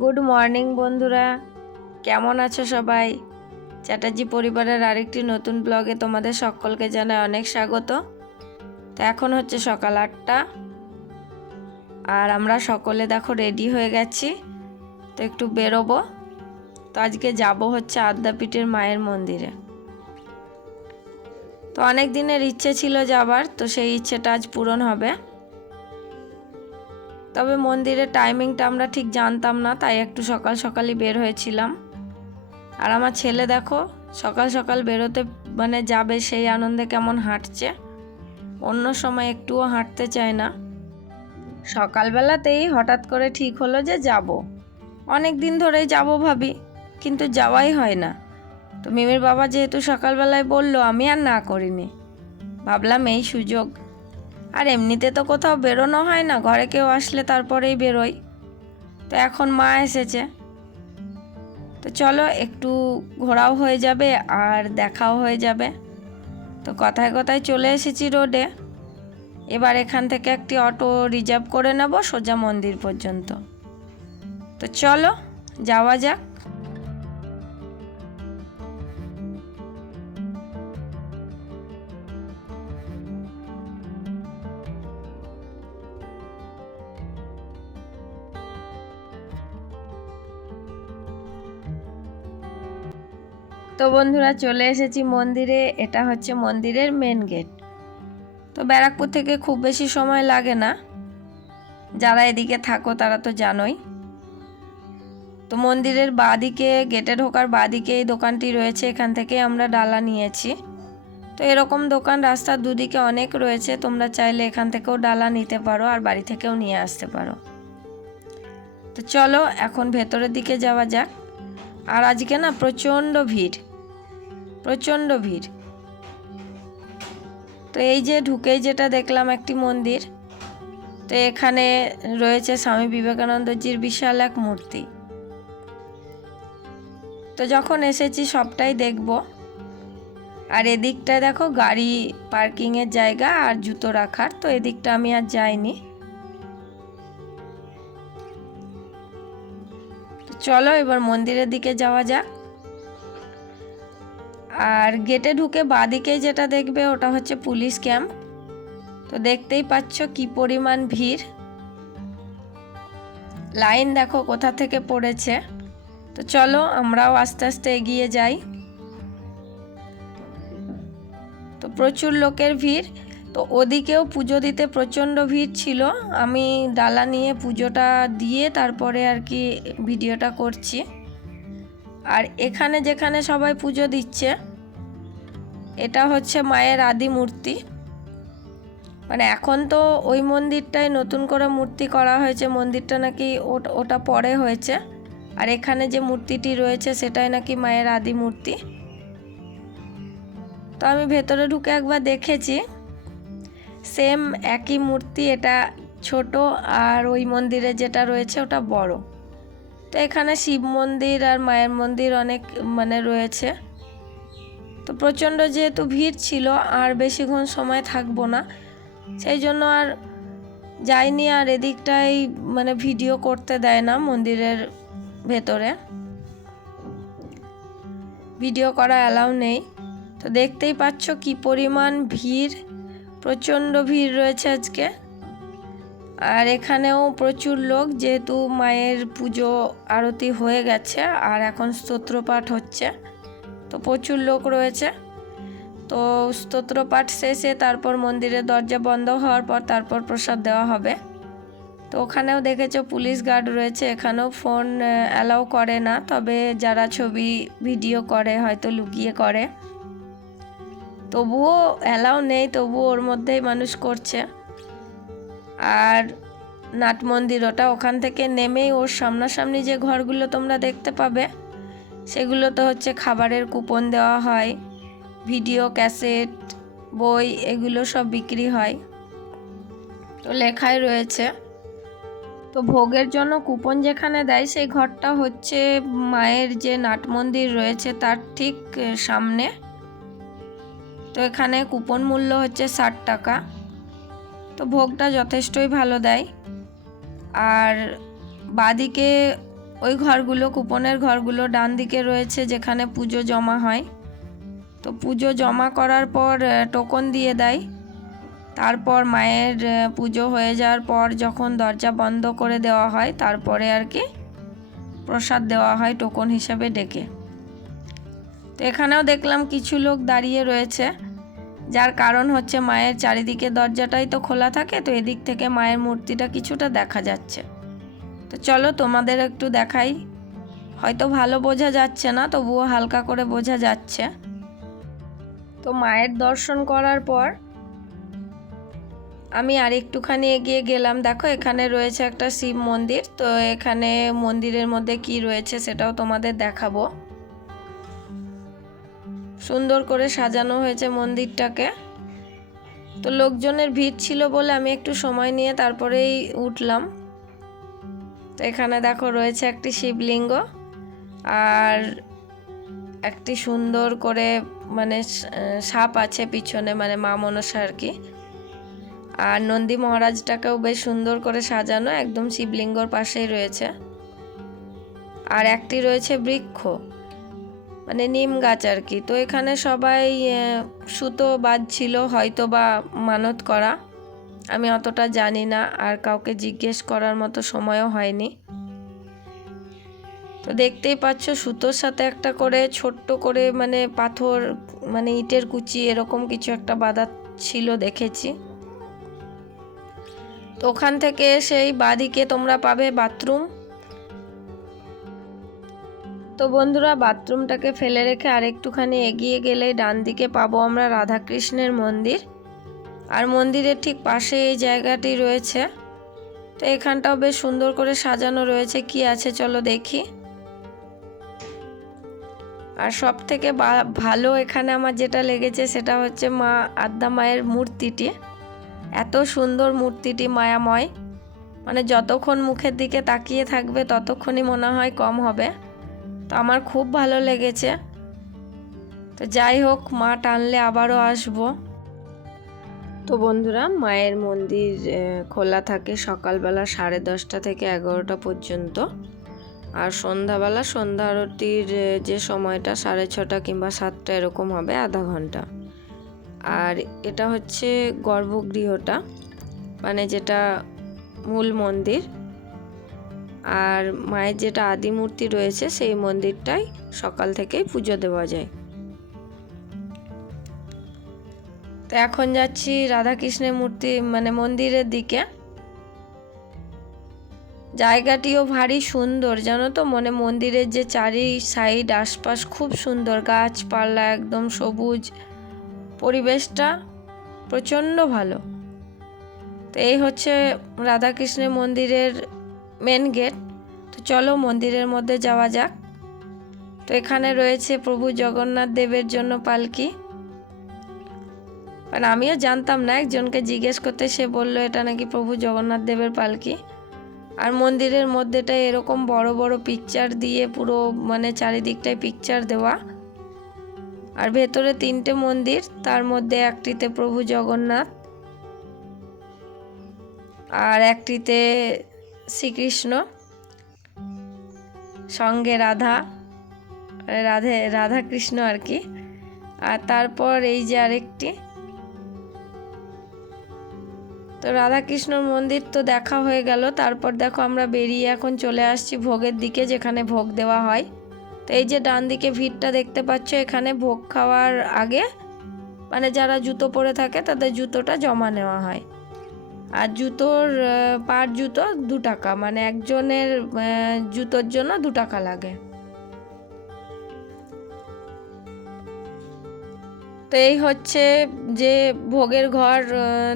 Good morning বন্ধুরা। কেমন আছো সবাই? চ্যাটার্জি পরিবারের আরেকটি নতুন ব্লগে তোমাদের সকলকে জানায় অনেক স্বাগত। তো এখন হচ্ছে সকাল আটটা। আর আমরা সকলে দেখো রেডি হয়ে গেছি। তো একটু বেরোবো। তো আজকে যাব হচ্ছে আদ্যাপীঠের মায়ের মন্দিরে। তো অনেক দিনের ইচ্ছে ছিল যাবার, তো সেই ইচ্ছেটা আজ পূরণ হবে। তবে মন্দিরের টাইমিংটা আমরা ঠিক জানতাম না, তাই একটু সকাল সকালই বের হয়েছিলাম। আর আমার ছেলে দেখো, সকাল সকাল বেরোতে মানে যাবে সেই আনন্দে কেমন হাঁটছে। অন্য সময় একটুও হাঁটতে চায় না। সকালবেলাতেই হঠাৎ করে ঠিক হলো যে যাব। অনেক দিন ধরেই যাব ভাবি, কিন্তু যাওয়াই হয় না। তো মিমির বাবা যেহেতু সকালবেলায় বলল, আমি আর না করিনি। ভাবলাম এই সুযোগ। আর এমনিতে তো কোথাও বেরোনো হয় না, ঘরে কেউ আসলে তারপরেই বেরোই। তো এখন মা এসেছে। তো চলো, একটু ঘোরাও হয়ে যাবে আর দেখাও হয়ে যাবে। তো কথায় কথায় চলে এসেছি রোডে। এবার এখান থেকে একটি অটো রিজার্ভ করে নেব সোজা মন্দির পর্যন্ত। তো চলো, যাওয়া যাক। তো বন্ধুরা চলে এসেছি মন্দিরে, এটা হচ্ছে মন্দিরের মেন গেট তো ব্যারাকপুর থেকে খুব বেশি সময় লাগে না। যারা এদিকে থাকো তারা তো জানোই। তো মন্দিরের বাদিকে গেটে ঢোকার বাদিকে এই দোকানটি রয়েছে, এখান থেকে আমরা ডালা নিয়েছি। তো এরকম দোকান রাস্তার দুদিকে অনেক রয়েছে, তোমরা চাইলে এখান থেকেও ডালা নিতে পারো আর বাড়ি থেকেও নিয়ে আসতে পারো। তো চলো এখন ভেতরের দিকে যাওয়া যাক। আর আজকে না প্রচণ্ড ভিড়। প্রচণ্ড ভিড়। তো এই যে ঢুকেই যেটা দেখলাম একটি মন্দির, তো এখানে রয়েছে স্বামী বিবেকানন্দজির বিশাল এক মূর্তি। তো যখন এসেছি সবটাই দেখব। আর এদিকটায় দেখো গাড়ি, পার্কিংয়ের জায়গা আর জুতো রাখার, তো এদিকটা আমি আর যাইনি। চলো এবার মন্দিরের দিকে যাওয়া যাক। আর গেটে ঢুকে বাদিকে যেটা দেখবে ওটা হচ্ছে পুলিশ ক্যাম্প। তো দেখতেই পাচ্ছ কি পরিমাণ ভিড়। লাইন দেখো কোথা থেকে পড়েছে। তো চলো আমরাও আস্তে আস্তে এগিয়ে যাই। তো প্রচুর লোকের ভিড়। তো ওদিকেও পুজো দিতে প্রচণ্ড ভিড় ছিল। আমি ডালা নিয়ে পুজোটা দিয়ে তারপরে আর কি ভিডিওটা করছি। আর এখানে যেখানে সবাই পুজো দিচ্ছে, এটা হচ্ছে মায়ের আদি মূর্তি। মানে এখন তো ওই মন্দিরটাই নতুন করে মূর্তি করা হয়েছে, মন্দিরটা নাকি ওটা পরে হয়েছে। আর এখানে যে মূর্তিটি রয়েছে, সেটাই নাকি মায়ের আদি মূর্তি। তো আমি ভেতরে ঢুকে একবার দেখেছি, সেম একই মূর্তি, এটা ছোট আর ওই মন্দিরে যেটা রয়েছে, ওটা বড়। তো এখানে শিব মন্দির আর মায়ের মন্দির অনেক মানে রয়েছে। তো প্রচণ্ড যেহেতু ভিড় ছিল, আর বেশিক্ষণ সময় থাকব না। সেই জন্য আর যাইনি, আর এদিকটাই মানে ভিডিও করতে দেয় না মন্দিরের ভেতরে। ভিডিও করা অ্যালাউ নেই। তো দেখতেই পাচ্ছ কি পরিমাণ ভিড়, প্রচণ্ড ভিড় রয়েছে আজকে। আর এখানেও প্রচুর লোক, যেহেতু মায়ের পুজো, আরতি হয়ে গেছে, আর এখন স্তোত্রপাঠ হচ্ছে। তো প্রচুর লোক রয়েছে। তো স্তোত্রপাঠ শেষে তারপর মন্দিরের দরজা বন্ধ হওয়ার পর তারপর প্রসাদ দেওয়া হবে। তো ওখানেও দেখেছ পুলিশ গার্ড রয়েছে, এখানেও ফোন অ্যালাউ করে না। তবে যারা ছবি, ভিডিও করে, হয়তো লুকিয়ে করে। তবুও অ্যালাউ নেই, তবুও ওর মধ্যেই মানুষ করছে। আর নাট মন্দির, ওটা ওখান থেকে নেমেই ওর সামনাসামনি যে ঘরগুলো তোমরা দেখতে পাবে সেগুলোতে হচ্ছে খাবারের কুপন দেওয়া হয়, ভিডিও, ক্যাসেট, বই, এগুলো সব বিক্রি হয়। তো লেখাই রয়েছে। তো ভোগের জন্য কুপন যেখানে দেয়, সেই ঘরটা হচ্ছে মায়ের যে নাট মন্দির রয়েছে তার ঠিক সামনে। তো এখানে কুপন মূল্য হচ্ছে ষাট টাকা। তো ভোগটা যথেষ্টই ভালো দেয়। আর বাদিকে ওই ঘরগুলো, কুপনের ঘরগুলো ডান দিকে রয়েছে যেখানে পুজো জমা হয়। তো পুজো জমা করার পর টোকন দিয়ে দেয়। তারপর মায়ের পুজো হয়ে যাওয়ার পর যখন দরজা বন্ধ করে দেওয়া হয়, তারপরে আর কি প্রসাদ দেওয়া হয় টোকন হিসাবে ডেকে। তো এখানেও দেখলাম কিছু লোক দাঁড়িয়ে রয়েছে। যার কারণ হচ্ছে মায়ের চারিদিকে দরজাটাই তো খোলা থাকে, তো এদিক থেকে মায়ের মূর্তিটা কিছুটা দেখা যাচ্ছে। তো চলো তোমাদের একটু দেখাই। হয়তো ভালো বোঝা যাচ্ছে না, তবুও হালকা করে বোঝা যাচ্ছে। তো মায়ের দর্শন করার পর আমি আর একটুখানি এগিয়ে গেলাম। দেখো, এখানে রয়েছে একটা শিব মন্দির, তো এখানে মন্দিরের মধ্যে কি রয়েছে সেটাও তোমাদের দেখাবো। সুন্দর করে সাজানো হয়েছে মন্দিরটাকে। তো লোকজনের ভিড় ছিল বলে আমি একটু সময় নিয়ে তারপরেই উঠলাম। তো এখানে দেখো রয়েছে একটি শিবলিঙ্গ আর একটি সুন্দর করে মানে সাপ আছে পিছনে মানে মা মনসা আর কি। আর নন্দী মহারাজটাকেও বেশ সুন্দর করে সাজানো, একদম শিবলিঙ্গর পাশেই রয়েছে। আর একটি রয়েছে বৃক্ষ। মানে নিম গাছ আর কি। তো এখানে সবাই সুতো বাঁধছিল হয়তো বা মানত করা। আমি অতটা জানি না, আর কাউকে জিজ্ঞেস করার মতো সময়ও হয়নি। তো দেখতেই পাচ্ছ, সুতোর সাথে একটা করে ছোট্ট করে মানে পাথর মানে ইটের কুচি এরকম কিছু একটা বাঁধা ছিল দেখেছি। তো ওখান থেকে সেই বাদিকে তোমরা পাবে বাথরুম। তো বন্ধুরা, বাথরুমটাকে ফেলে রেখে আরেকটুখানি এগিয়ে গেলেই ডান দিকে পাবো আমরা রাধাকৃষ্ণের মন্দির। আর মন্দিরের ঠিক পাশে এই জায়গাটি রয়েছে। তো এখানটাও বেশ সুন্দর করে সাজানো রয়েছে। কি আছে চলো দেখি। আর সব থেকে ভালো এখানে আমার যেটা লেগেছে সেটা হচ্ছে মা আদ্যা মায়ের মূর্তিটি। এত সুন্দর মূর্তিটি মায়াময়। মানে যতক্ষণ মুখের দিকে তাকিয়ে থাকবে ততক্ষণই মনে হয় কম হবে। তো আমার খুব ভালো লেগেছে। তো যাই হোক, মা টানলে আবারও আসব। তো বন্ধুরা, মায়ের মন্দির খোলা থাকে সকালবেলা সাড়ে দশটা থেকে এগারোটা পর্যন্ত। আর সন্ধ্যাবেলা সন্ধ্যা আরতির যে সময়টা সাড়ে ছটা কিংবা সাতটা এরকম হবে, আধা ঘণ্টা। আর এটা হচ্ছে গর্ভগৃহটা মানে যেটা মূল মন্দির। আর মায়ের যেটা আদি মূর্তি রয়েছে সেই মন্দিরটাই সকাল থেকেই পুজো দেওয়া যায়। তো এখন যাচ্ছি রাধাকৃষ্ণের মূর্তি মানে মন্দিরের দিকে। জায়গাটিও ভারী সুন্দর, জানো তো? মনে মন্দিরের যে চারি সাইড আশপাশ খুব সুন্দর, গাছপালা একদম সবুজ। পরিবেশটা প্রচণ্ড ভালো। তো এই হচ্ছে রাধাকৃষ্ণের মন্দিরের মেন গেট তো চলো মন্দিরের মধ্যে যাওয়া যাক। তো এখানে রয়েছে প্রভু জগন্নাথ দেবের জন্য পালকি। মানে আমিও জানতাম না, একজনকে জিজ্ঞেস করতে সে বলল, এটা নাকি প্রভু জগন্নাথ দেবের পালকি? আর মন্দিরের মধ্যেটা এরকম বড় বড় পিকচার দিয়ে পুরো মানে চারিদিকটায় পিকচার দেওয়া। আর ভেতরে তিনটে মন্দির, তার মধ্যে একটিতে প্রভু জগন্নাথ। আর একটিতে শ্রীকৃষ্ণ, সঙ্গে রাধা রাধে রাধা কৃষ্ণ আর কি। আর তারপর এই যে আরেকটি। তো রাধাকৃষ্ণর মন্দির তো দেখা হয়ে গেল। তারপর দেখো আমরা বেরিয়ে এখন চলে আসছি ভোগের দিকে, যেখানে ভোগ দেওয়া হয়। তো এই যে ডান দিকে ভিড়টা দেখতে পাচ্ছ, এখানে ভোগ খাওয়ার আগে মানে যারা জুতো পরে থাকে, তাদের জুতোটা জমা নেওয়া হয়। আর জুতোর পার জুতো দু টাকা। মানে একজনের জুতোর জন্য দু টাকা লাগে। তো এই হচ্ছে যে ভোগের ঘর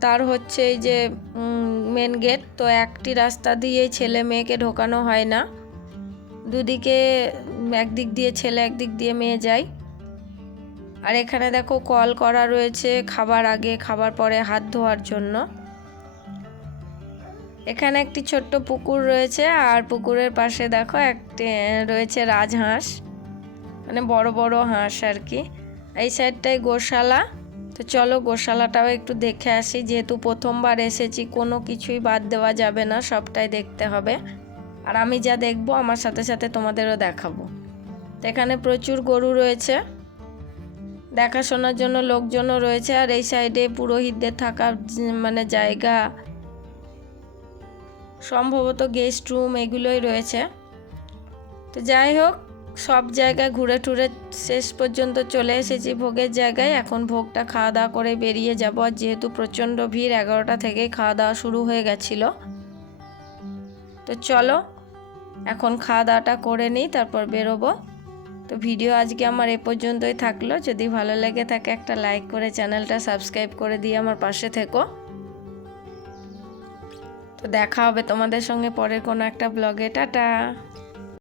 তার হচ্ছে এই যে মেন গেট তো একটি রাস্তা দিয়ে ছেলে মেয়েকে ঢোকানো হয় না। দুদিকে একদিক দিয়ে ছেলে, একদিক দিয়ে মেয়ে যায়। আর এখানে দেখো কল করা রয়েছে খাবার আগে, খাবার পরে হাত ধোয়ার জন্য। এখানে একটি ছোট্ট পুকুর রয়েছে, আর পুকুরের পাশে দেখো একটি রয়েছে রাজহাঁস মানে বড় বড় হাঁস আর কি। এই সাইডটাই গোশালা। তো চলো গোশালাটাও একটু দেখে আসি, যেহেতু প্রথমবার এসেছি, কোনো কিছুই বাদ দেওয়া যাবে না, সবটাই দেখতে হবে। আর আমি যা দেখব, আমার সাথে সাথে তোমাদেরও দেখাবো। তো এখানে প্রচুর গরু রয়েছে। দেখাশোনার জন্য লোকজনও রয়েছে, আর এই সাইডে পুরোহিতদের থাকার মানে জায়গা সম্ভবত গেস্ট রুম এগুলোই রয়েছে। তো যাই হোক, সব জায়গায় ঘুরে টুরে শেষ পর্যন্ত চলে এসেছি ভোগের জায়গায়। এখন ভোগটা খাওয়া দাওয়া করে বেরিয়ে যাব। আর যেহেতু প্রচণ্ড ভিড়, এগারোটা থেকেই খাওয়া দাওয়া শুরু হয়ে গেছিল। তো চলো, এখন খাওয়া দাওয়াটা করে নিই, তারপর বেরোবো। তো ভিডিও আজকে আমার এ পর্যন্তই থাকল। যদি ভালো লেগে থাকে একটা লাইক করে চ্যানেলটা সাবস্ক্রাইব করে দিয়ে আমার পাশে থেকো। তো দেখা হবে তোমাদের সঙ্গে পরের কোনো একটা ব্লগে টাটা।